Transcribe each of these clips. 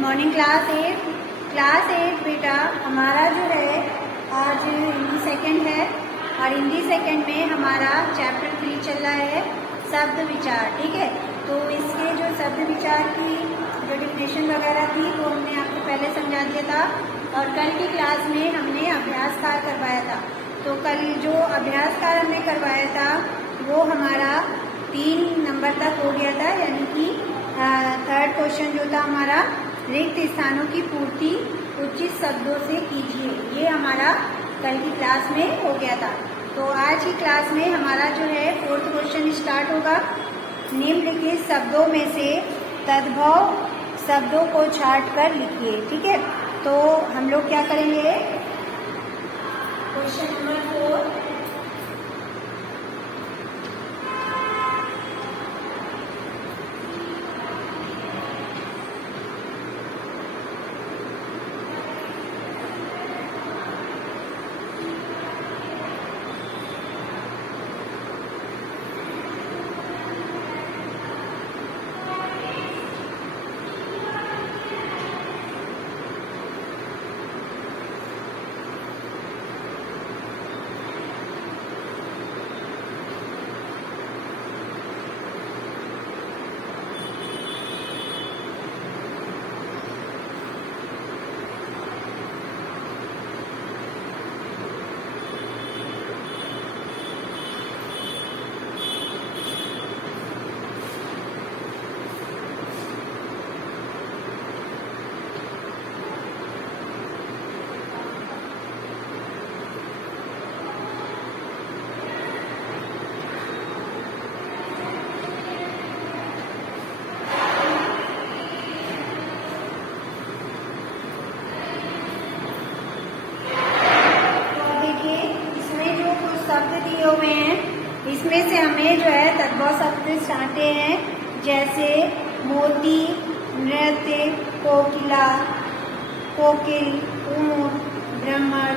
Morning class 8 बेटा हमारा जो है आज हिंदी सेकंड है और हिंदी सेकंड में हमारा चैप्टर 3 चल रहा है शब्द विचार। ठीक है, तो इसके जो शब्द विचार की जो डिफिनेशन वगैरह थी वो हमने आपको पहले समझा दिया था और कल की क्लास में हमने अभ्यास कार्य करवाया था। तो कल जो अभ्यास कार्य हमने करवाया था वो हमारा 3 नंबर तक हो गया था, यानी कि थर्ड क्वेश्चन जो था हमारा रिक्त स्थानों की पूर्ति उचित शब्दों से कीजिए, ये हमारा कल की क्लास में हो गया था। तो आज की क्लास में हमारा जो है फोर्थ क्वेश्चन स्टार्ट होगा। निम्नलिखित शब्दों में से तद्भव शब्दों को छांट कर लिखिए। ठीक है, तो हम लोग क्या करेंगे, क्वेश्चन नंबर 4 इसमें से हमें जो है तद्भव शब्द छांटे हैं, जैसे मोती, नृत्य, कोकिला, कोकिल, ऊंट, भ्रमर,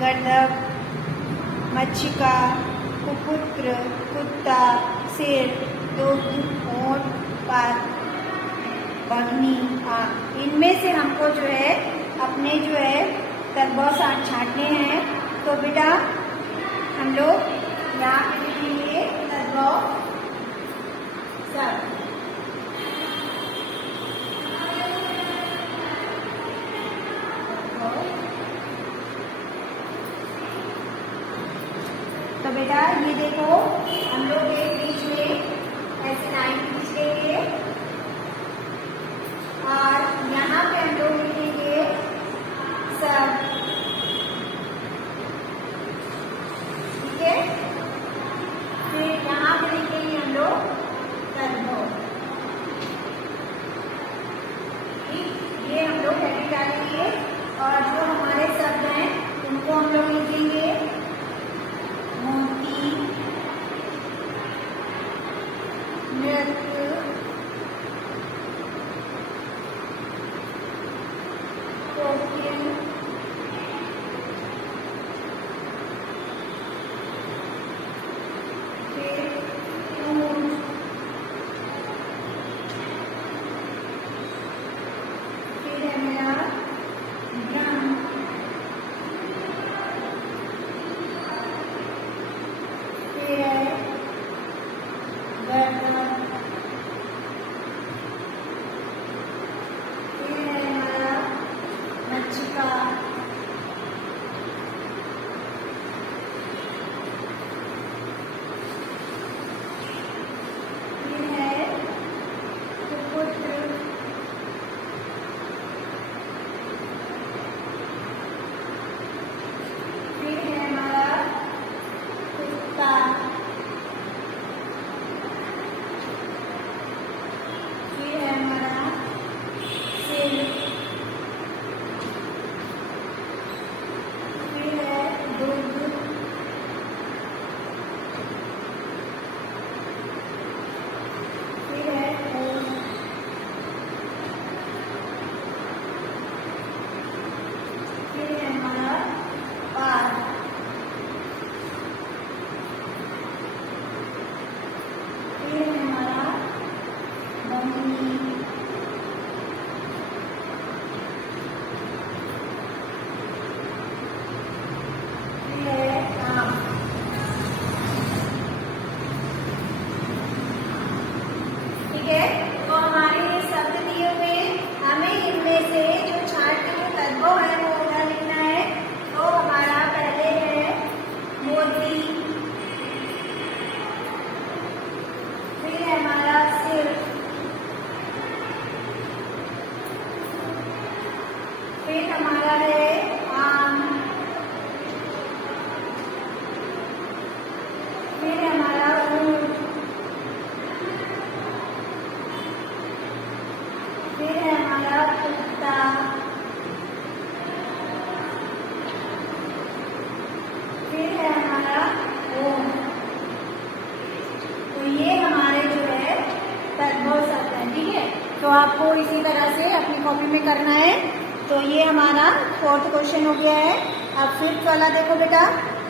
गर्दभ, मच्छिका, कुपुत्र, कुत्ता, शेर, दुग्ध, ऊंट, पात, बघनी, आँख। इनमें से हमको जो है अपने जो है तद्भव छांटने हैं। तो बेटा हम लोग यहाँ पे लिखेंगे तद्भव शब्द। तो बेटा ये देखो, हम लोग एक बीच में ऐसे लाइन खींच लेंगे और यहाँ पे हम लोग लिखेंगे शब्द। ठीक है, फिर यहाँ पे लिखेंगे हम लोग तद्भव। ठीक, ये हम लोग हेडिंग डालेंगे और जो हमारे शब्द हैं उनको हम लोग लिखेंगे मोती, नृत्य, कोकिल, फिर ऊंट, फिर है मेरा ड्रम, फिर है गर्दभ, तो आपको इसी तरह से अपनी कॉपी में करना है। तो ये हमारा 4th क्वेश्चन हो गया है। अब 5th वाला देखो बेटा।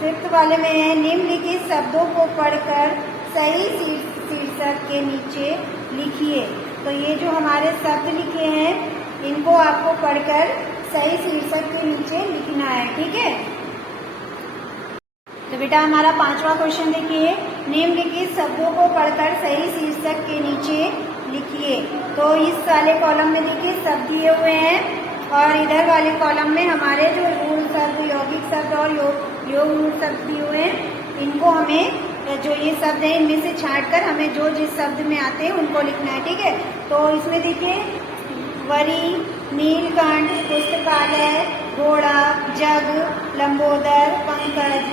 5th वाले में है निम्नलिखित शब्दों को पढ़कर सही शीर्षक के नीचे लिखिए। तो ये जो हमारे शब्द लिखे हैं इनको आपको पढ़कर सही शीर्षक के नीचे लिखना है, ठीक है। तो बेटा हमारा 5वां क्वेश्चन देखिए, निम्नलिखित शब्दों को पढ़कर सही शीर्षक के नीचे लिखिए। तो इस वाले कॉलम में देखिए शब्द दिए हुए हैं और इधर वाले कॉलम में हमारे जो रूढ़ शब्द, यौगिक शब्द और योग रूढ़ शब्द दिए हुए हैं। इनको हमें जो ये शब्द है इनमें से छांटकर हमें जो जिस शब्द में आते हैं उनको लिखना है, ठीक है। तो इसमें देखिए वरी, नीलकंठ, पुस्तकालय, घोड़ा, जग, लंबोदर, पंकज,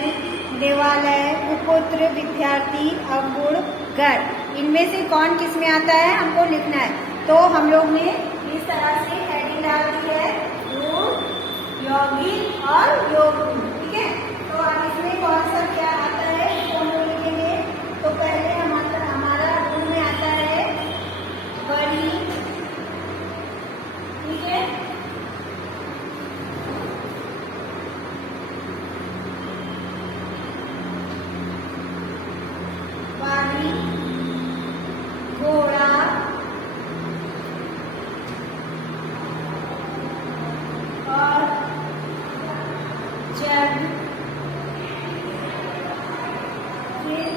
देवालय, कुपुत्र, विद्यार्थी, अंगुर, गढ़, इनमें से कौन किस में आता है हमको लिखना है। तो हम लोग ने इस तरह से हेडिंग डाल दी है, रूढ़, यौगिक और योग, ठीक है। तो अब इसमें कौन सा क्या आता है तो हम लोग लिखेंगे। तो पहले हमारा रूढ़ में आता है वरी, ठीक है। वारी, घोड़ा, और जग, फिर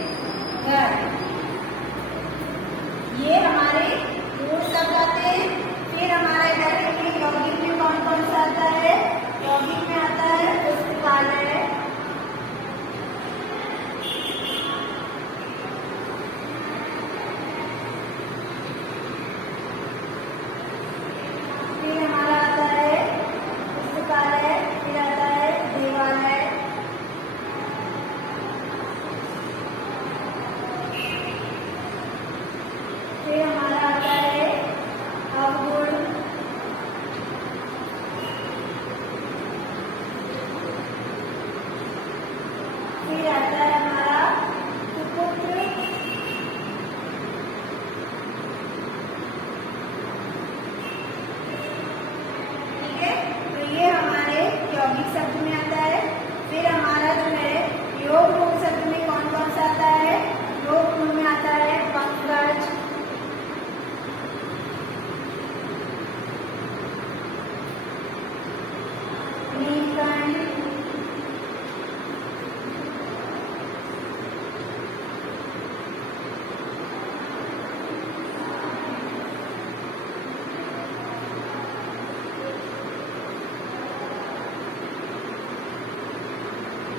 घर, ये हमारे रूढ़ शब्द आते हैं। फिर हमारा इधर देखिए यौगिक में कौन कौन सा आता है। यौगिक में आता है पुस्तकालय, फिर हमारा आता है पुस्तकालय, फिर आता है देवालय, फिर हमारा आता है अवगुण, फिर आता है हमारा कुपुत्र, ठीक है। तो ये हमारे यौगिक शब्द में आता है। फिर हमारा जो है योग रूढ़ शब्द में कौन कौन सा आता है। योग रूढ़ में आता है पंकज,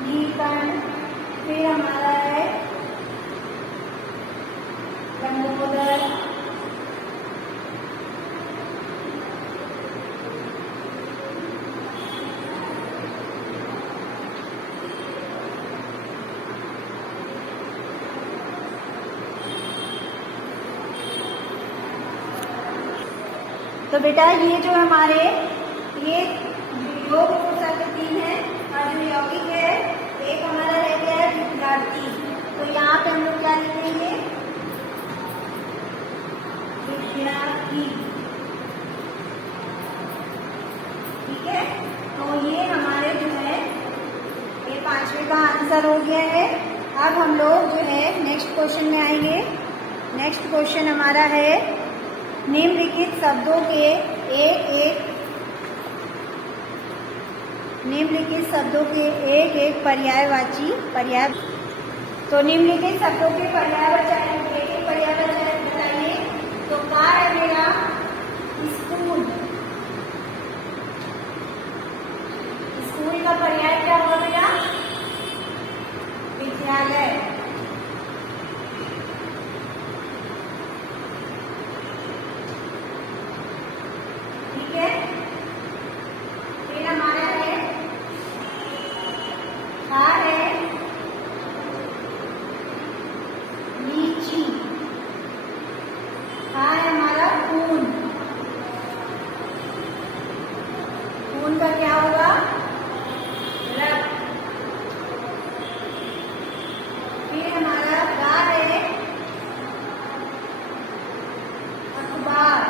नीलकंठ, फिर हमारा है लंबोदर, तो बेटा ये जो हमारे ये योग शब्द 3 है और जो यौगिक है एक हमारा रह गया है विद्यार्थी। तो यहाँ पे हम लोग क्या लिखेंगे, विद्यार्थी, ठीक है। तो ये हमारे जो है ये 5वें का आंसर हो गया है। अब हम लोग जो है नेक्स्ट क्वेश्चन में आएंगे। नेक्स्ट क्वेश्चन हमारा है निम्नलिखित शब्दों के एक एक पर्यायवाची पर्याय। तो निम्नलिखित शब्दों के पर्यायवाची एक एक पर्यायवाची बताइए। तो क्या है मेरा स्कूल, स्कूल का पर्याय क्या होगा मेरा विद्यालय, ठीक है। फिर हमारा है लीची, है हमारा खून, खून का क्या होगा रक्त। फिर हमारा गा है अखबार,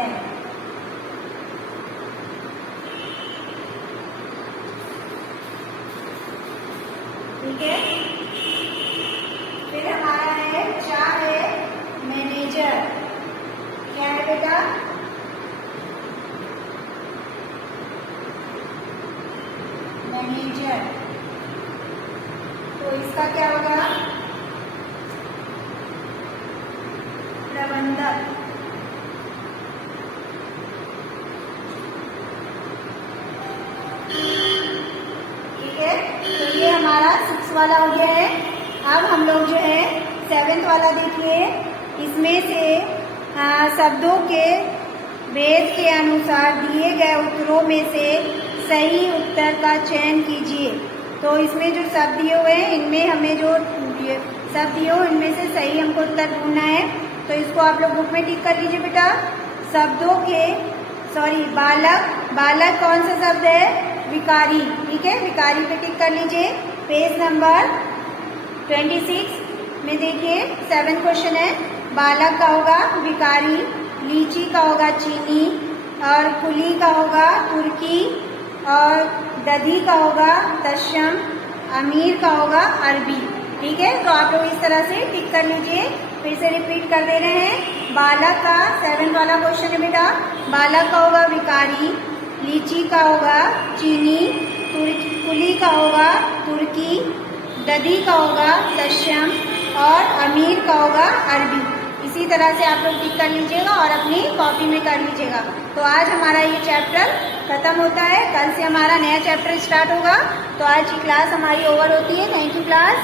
है। ठीक है, फिर हमारा है 4 है मैनेजर। क्या है बेटा? मैनेजर। तो इसका क्या होगा? प्रबंधक। ठीक है, तो ये हमारा 6 वाला हो गया है। अब हम लोग जो है 7th वाला देखिए। इसमें से शब्दों के वेद के अनुसार दिए गए उत्तरों में से सही उत्तर का चयन कीजिए। तो इसमें जो शब्द दिए हुए हैं, इनमें हमें जो शब्द दिए हो इनमें से सही हमको उत्तर ढूंढना है। तो इसको आप लोग बुक में टिक कर लीजिए बेटा। शब्दों के बालक, बालक कौन सा शब्द है? विकारी। ठीक है, विकारी पे टिक कर लीजिए। पेज नंबर 26 में देखिए 7 क्वेश्चन है। बालक का होगा विकारी, लीची का होगा चीनी, और कुली का होगा तुर्की, और दधी का होगा तस्यम, अमीर का होगा अरबी। ठीक है, तो आप लोग इस तरह से टिक कर लीजिए। फिर से रिपीट कर दे रहे हैं। बालक का 7 वाला क्वेश्चन है बेटा। बालक का होगा विकारी, लीची का होगा चीनी, कुली का होगा तुर्की, दधी का होगा तस्यम, और अमीर का होगा अरबी। इसी तरह से आप लोग टिक कर लीजिएगा और अपनी कॉपी में कर लीजिएगा। तो आज हमारा ये चैप्टर खत्म होता है। कल से हमारा नया चैप्टर स्टार्ट होगा। तो आज की क्लास हमारी ओवर होती है। Thank you class.